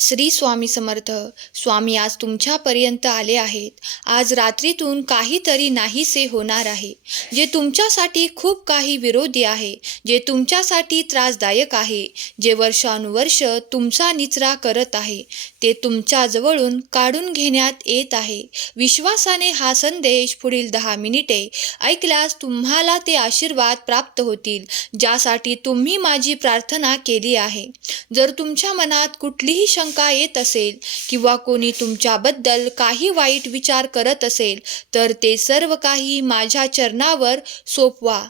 श्री स्वामी समर्थ स्वामी आज तुमच्यापर्यंत आले आहेत. आज रात्रीतून काहीतरी नाहीसे होणार आहे. जे तुमच्यासाठी खूप काही विरोधी आहे जे तुमच्यासाठी त्रासदायक आहे जे वर्षानुवर्ष तुमचा निचरा करत आहे ते तुमच्याजवळून काढून घेण्यात येत आहे. विश्वासाने हा संदेश पुढील दहा मिनिटे ऐकल्यास तुम्हाला ते आशीर्वाद प्राप्त होतील ज्यासाठी तुम्ही माझी प्रार्थना केली आहे. जर तुमच्या मनात कुठलीही शंका येत असेल किंवा कोणी तुमच्याबद्दल काही वाईट विचार करत असेल तर ते सर्व काही माझ्या चरणावर सोपवा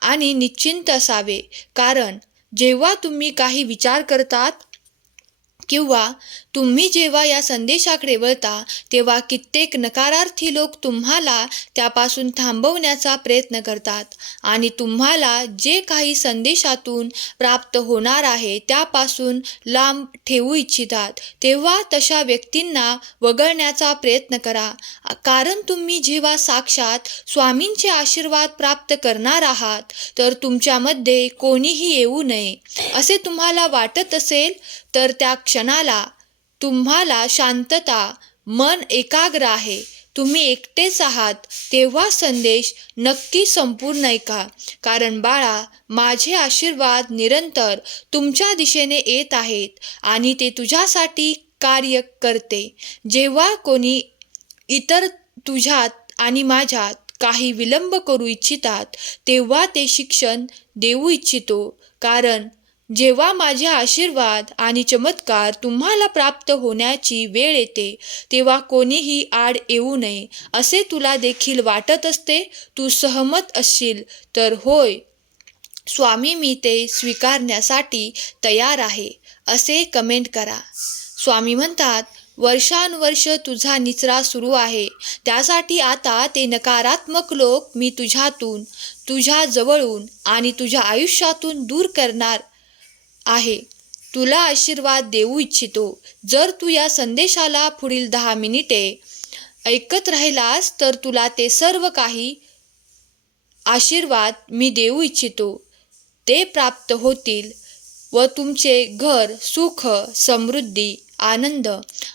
आणि निश्चिंत असावे. कारण जेव्हा तुम्ही काही विचार करतात किंवा तुम्ही जेव्हा या संदेशाकडे वळता तेव्हा कित्येक नकारार्थी लोक तुम्हाला त्यापासून थांबवण्याचा प्रयत्न करतात आणि तुम्हाला जे काही संदेशातून प्राप्त होणार आहे त्यापासून लांब ठेवू इच्छितात. तेव्हा तशा व्यक्तींना वगळण्याचा प्रयत्न करा. कारण तुम्ही जेव्हा साक्षात स्वामींचे आशीर्वाद प्राप्त करणार आहात तर तुमच्यामध्ये कोणीही येऊ नये. असे तुम्हाला वाटत असेल तर त्या क्षणाला तुम्हाला शांतता मन एकाग्र आहे. तुम्ही एकटेच आहात तेव्हा संदेश नक्की संपूर्ण ऐका. कारण बाळा माझे आशीर्वाद निरंतर तुमच्या दिशेने येत आहेत आणि ते तुझ्यासाठी कार्य करते. जेव्हा कोणी इतर तुझ्यात आणि माझ्यात काही विलंब करू इच्छितात तेव्हा ते शिक्षण देऊ इच्छितो. कारण जेव्हा माझे आशीर्वाद आणि चमत्कार तुम्हाला प्राप्त होण्याची वेळ येते तेव्हा कोणीही आड येऊ नये असे तुला देखील वाटत असते? तू सहमत असशील? तर होय. स्वामी मी ते स्वीकारण्यासाठी तयार आहे असे कमेंट करा. स्वामी म्हणतात वर्षानुवर्ष तुझा निचरा सुरू आहे. त्यासाठी आता ते नकारात्मक लोक मी तुझ्यातून तुझ्या जवळून आणि तुझ्या आयुष्यातून दूर करणार आहे. तुला आशीर्वाद देऊ इच्छितो. जर तू या संदेशाला पुढील दहा मिनिटे ऐकत राहिलास तर तुला ते सर्व काही आशीर्वाद मी देऊ इच्छितो. ते प्राप्त होतील व तुमचे घर सुख समृद्धी आनंद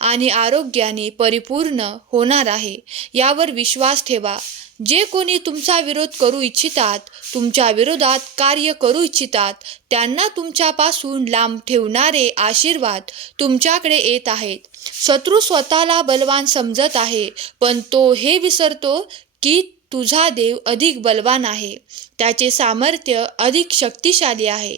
आणि आरोग्याने परिपूर्ण होणार आहे. यावर विश्वास ठेवा. जे कोणी तुमचा विरोध करू इच्छितात तुमच्या विरोधात कार्य करू इच्छितात त्यांना तुमच्यापासून लांब ठेवणारे आशीर्वाद तुमच्याकडे येत आहेत. शत्रू स्वतःला बलवान समजत आहे पण तो हे विसरतो की तुझा देव अधिक बलवान आहे. त्याचे सामर्थ्य अधिक शक्तिशाली आहे.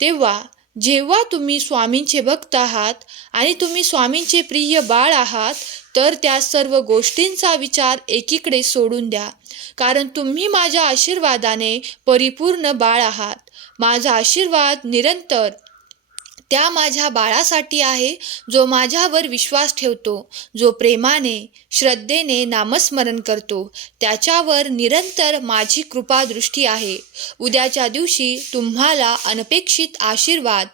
तेव्हा जेव्हा तुम्ही स्वामींचे भक्त आहात आणि तुम्ही स्वामींचे प्रिय बाळ आहात तर त्या सर्व गोष्टींचा विचार एकीकडे सोडून द्या. कारण तुम्ही माझ्या आशीर्वादाने परिपूर्ण बाळ आहात. माझा आशीर्वाद निरंतर त्या माझ्या बाळासाठी आहे जो माझ्यावर विश्वास ठेवतो जो प्रेमाने श्रद्धेने नामस्मरण करतो. त्याच्यावर निरंतर माझी कृपादृष्टी आहे. उद्याच्या दिवशी तुम्हाला अनपेक्षित आशीर्वाद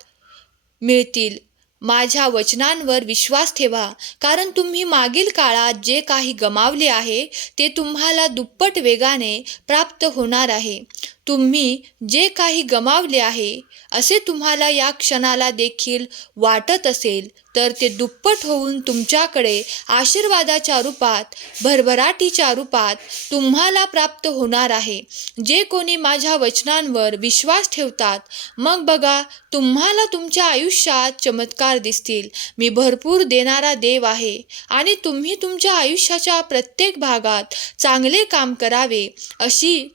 मिळतील. माझ्या वचनांवर विश्वास ठेवा कारण तुम्ही मागील काळात जे काही गमावले आहे ते तुम्हाला दुप्पट वेगाने प्राप्त होणार आहे. तुम्ही जे काही गमावले आहे असे तुम्हाला या क्षणाला देखील वाटत असेल तर ते दुप्पट होऊन तुमच्याकडे आशीर्वादाच्या रूपात भरभराटीच्या रूपात तुम्हाला प्राप्त होणार आहे. जे कोणी माझ्या वचनांवर विश्वास ठेवतात मग बघा तुम्हाला तुमच्या आयुष्यात चमत्कार दिसतील. मी भरपूर देणारा देव आहे आणि तुम्ही तुमच्या आयुष्याच्या प्रत्येक भागात चांगले काम करावे अशी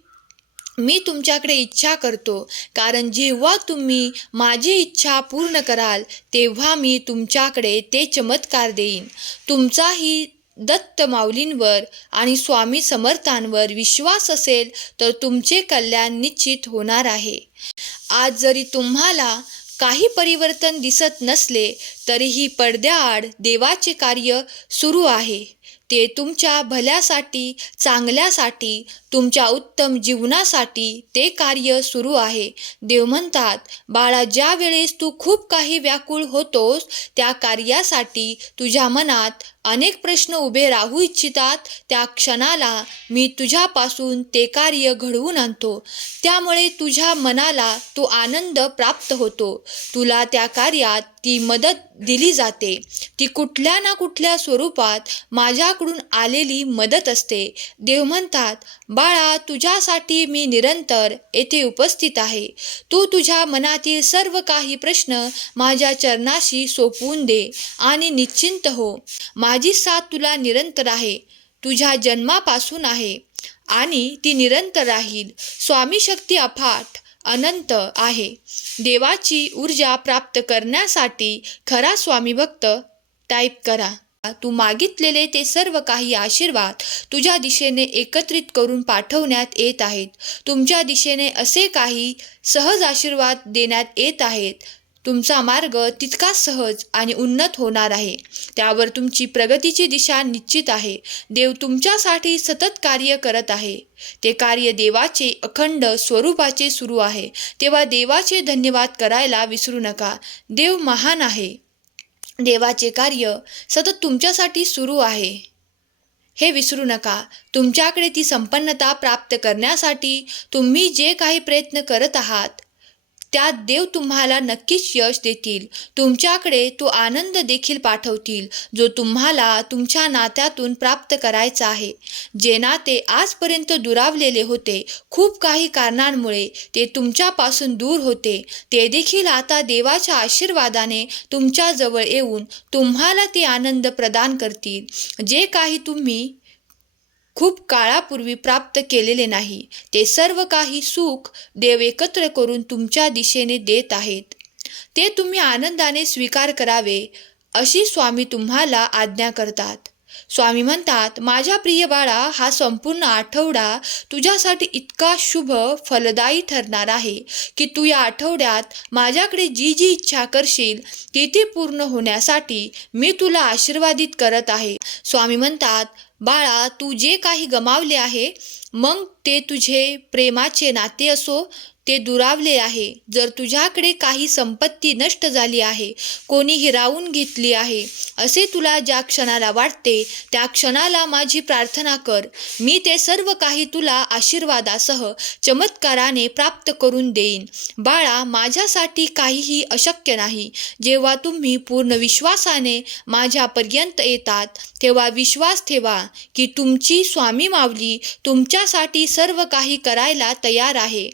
मी तुमच्याकडे इच्छा करतो कारण जेव्हा तुम्ही माझी इच्छा पूर्ण कराल तेव्हा मी तुमच्याकडे ते चमत्कार देईन. तुमचाही दत्त माऊलींवर आणि स्वामी समर्थांवर विश्वास असेल तर तुमचे कल्याण निश्चित होणार आहे. आज जरी तुम्हाला काही परिवर्तन दिसत नसले तरीही पडद्याआड देवाचे कार्य सुरू आहे. ते तुमच्या भल्यासाठी चांगल्यासाठी तुमच्या उत्तम जीवनासाठी ते कार्य सुरू आहे. देव म्हणतात बाळा ज्या वेळेस तू खूप काही व्याकुळ होतोस त्या कार्यासाठी तुझ्या मनात अनेक प्रश्न उभे राहू इच्छितात. त्या क्षणाला मी तुझ्यापासून ते कार्य घडवून आणतो. त्यामुळे तुझ्या मनाला तो आनंद प्राप्त होतो. तुला त्या कार्यात ती मदत दिली जाते. ती कुठल्या ना कुठल्या स्वरूपात माझ्याकडून आलेली मदत असते. देव म्हणतात बाळा तुझ्यासाठी मी निरंतर येथे उपस्थित आहे. तू तुझ्या मनातील सर्व काही प्रश्न माझ्या चरणाशी सोपवून दे आणि निश्चिंत हो. माझी साथ तुला निरंतर आहे. तुझ्या जन्मापासून आहे आणि ती निरंतर राहील. स्वामी शक्ती अफाट अनंत आहे. देवाची ऊर्जा प्राप्त करण्यासाठी खरा स्वामी भक्त टाईप करा. तू मागितलेले ते सर्व काही आशीर्वाद तुझ्या दिशेने एकत्रित करून पाठवण्यात येत आहेत. तुमच्या दिशेने असे काही सहज आशीर्वाद देण्यात येत आहेत. तुमचा मार्ग तितका सहज आणि उन्नत होणार आहे. त्यावर तुमची प्रगतीची दिशा निश्चित आहे. देव तुमच्यासाठी सतत कार्य करत आहे. ते कार्य देवाचे अखंड स्वरूपाचे सुरू आहे. तेव्हा देवाचे धन्यवाद करायला विसरू नका. देव महान आहे. देवाचे कार्य सतत तुमच्यासाठी सुरू आहे. हे विसरू नका. तुमच्याकडे ती संपन्नता प्राप्त करण्यासाठी तुम्ही जे काही प्रयत्न करत आहात त्यात देव तुम्हाला नक्कीच यश देतील. तुमच्याकडे तो आनंद देखील पाठवतील जो तुम्हाला तुमच्या नात्यातून प्राप्त करायचा आहे. जे नाते आजपर्यंत दुरावलेले होते खूप काही कारणांमुळे ते तुमच्यापासून दूर होते. ते देखील आता देवाच्या आशीर्वादाने तुमच्याजवळ येऊन तुम्हाला ते आनंद प्रदान करतील. जे काही तुम्ही खूप काळापूर्वी प्राप्त केलेले नाही. ते सर्व काही सुख देव एकत्र करून तुमच्या दिशेने देत आहेत. ते तुम्ही आनंदाने स्वीकार करावे अशी स्वामी तुम्हाला आज्ञा करतात. स्वामी म्हणतात माझ्या प्रिय बाळा हा संपूर्ण आठवडा तुझ्यासाठी इतका शुभ फलदायी ठरणार आहे की तू या आठवड्यात माझ्याकडे जी जी इच्छा करशील ती ती पूर्ण होण्यासाठी मी तुला आशीर्वादित करत आहे. स्वामी म्हणतात बाळा तू जे काही गमावले आहे मग ते तुझे प्रेमाचे नाते असो ते दुरावले आहे. जर तुझ्याकडे काही संपत्ती नष्ट झाली आहे कोणी हिरावून घेतली आहे असे तुला ज्या क्षणाला वाटते त्या क्षणाला माझी प्रार्थना कर. मी ते सर्व काही तुला आशीर्वादासह चमत्काराने प्राप्त करून देईन. बाळा माझ्यासाठी काहीही अशक्य नाही. जेव्हा तुम्ही पूर्ण विश्वासाने माझ्यापर्यंत येतात तेव्हा विश्वास ठेवा की तुमची स्वामी मावली तुमच्या तुमच्यासाठी सर्व काही करायला तयार आहे.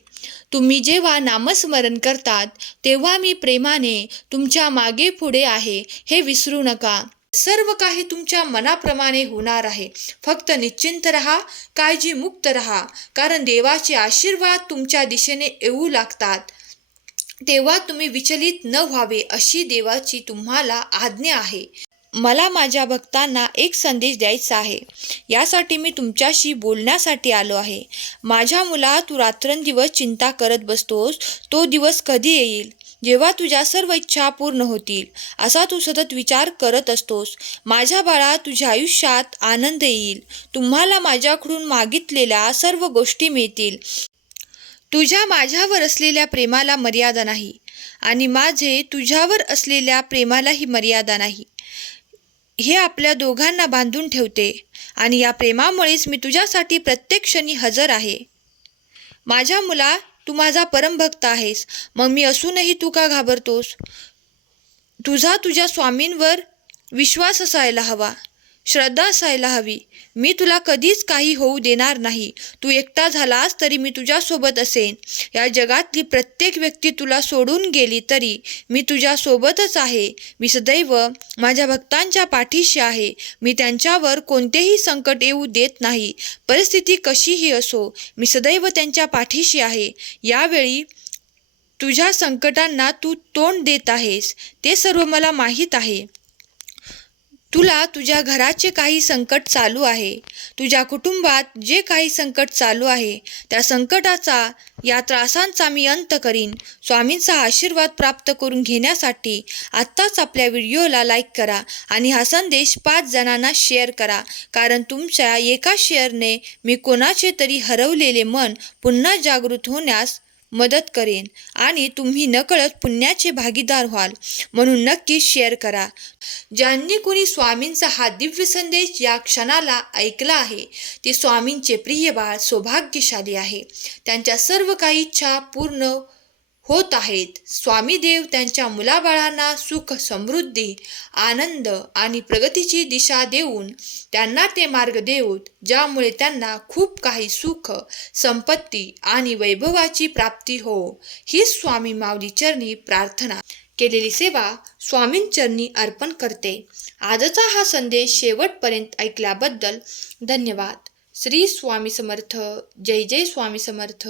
तुम्ही जेव्हा नामस्मरण करतात तेव्हा मी प्रेमाने तुमच्या मागे पुढे आहे हे विसरू नका. सर्व काही तुमच्या मनाप्रमाणे होणार आहे. फक्त निश्चिंत रहा काळजीमुक्त रहा कारण देवाचे आशीर्वाद तुमच्या दिशेने येऊ लागतात. तेव्हा तुम्ही विचलित न व्हावे अशी देवाची तुम्हाला आज्ञा आहे. मला माझ्या भक्तांना एक संदेश द्यायचा आहे. यासाठी मी तुमच्याशी बोलण्यासाठी आलो आहे. माझ्या मुला तू रात्रंदिवस चिंता करत बसतोस तो दिवस कधी येईल? जेव्हा तुझ्या सर्व इच्छा पूर्ण होतील असा तू सतत विचार करत असतोस. माझ्या बाळा तुझ्या आयुष्यात आनंद येईल. तुम्हाला माझ्याकडून मागितलेल्या सर्व गोष्टी मिळतील. तुझ्या माझ्यावर असलेल्या प्रेमाला मर्यादा नाही आणि माझे तुझ्यावर असलेल्या प्रेमालाही मर्यादा नाही. हे आपल्या दोघांना बांधून ठेवते आणि या प्रेमामुळेच मी तुझ्यासाठी प्रत्येक क्षणी हजर आहे. माझ्या मुला तू माझा परमभक्त आहेस. मग मी असूनही तू का घाबरतोस? तुझा तुझ्या स्वामींवर विश्वास असायला हवा. श्रद्धा असायला हवी. मी तुला कधीच काही होऊ देणार नाही. तू एकटा झालास तरी मी तुझ्यासोबत असेन. या जगातली प्रत्येक व्यक्ती तुला सोडून गेली तरी मी तुझ्यासोबतच आहे. मी सदैव माझ्या भक्तांच्या पाठीशी आहे. मी त्यांच्यावर कोणतेही संकट येऊ देत नाही. परिस्थिती कशीही असो मी सदैव त्यांच्या पाठीशी आहे. यावेळी तुझ्या संकटांना तू तोंड देत आहेस. ते सर्व मला माहीत आहे. तुला तुझ्या घराचे काही संकट चालू आहे. तुझ्या कुटुंबात जे काही संकट चालू आहे त्या संकटाचा या त्रासांचा मी अंत करीन. स्वामींचा आशीर्वाद प्राप्त करून घेण्यासाठी आत्ताच आपल्या व्हिडिओला लाईक करा आणि हा संदेश पाच जणांना शेअर करा. कारण तुमच्या एका शेअरने मी कोणाचे तरी हरवलेले मन पुन्हा जागृत होण्यास मदत करेन आणि तुम्ही नकळत पुण्याचे भागीदार व्हाल. म्हणून नक्की शेअर करा. ज्यांनी कोणी स्वामींचा हा दिव्य संदेश या क्षणाला ऐकला आहे ते स्वामींचे प्रिय बाळ सौभाग्यशाली आहे. त्यांच्या सर्व काही इच्छा पूर्ण होत आहेत. स्वामी देव त्यांच्या मुलाबाळांना सुख समृद्धी आनंद आणि प्रगतीची दिशा देऊन त्यांना ते मार्ग देऊत ज्यामुळे त्यांना खूप काही सुख संपत्ती आणि वैभवाची प्राप्ती हो. ही स्वामी माऊली चरणी प्रार्थना केलेली सेवा स्वामींचरणी अर्पण करते. आजचा हा संदेश शेवटपर्यंत ऐकल्याबद्दल धन्यवाद. श्री स्वामी समर्थ. जय जय स्वामी समर्थ.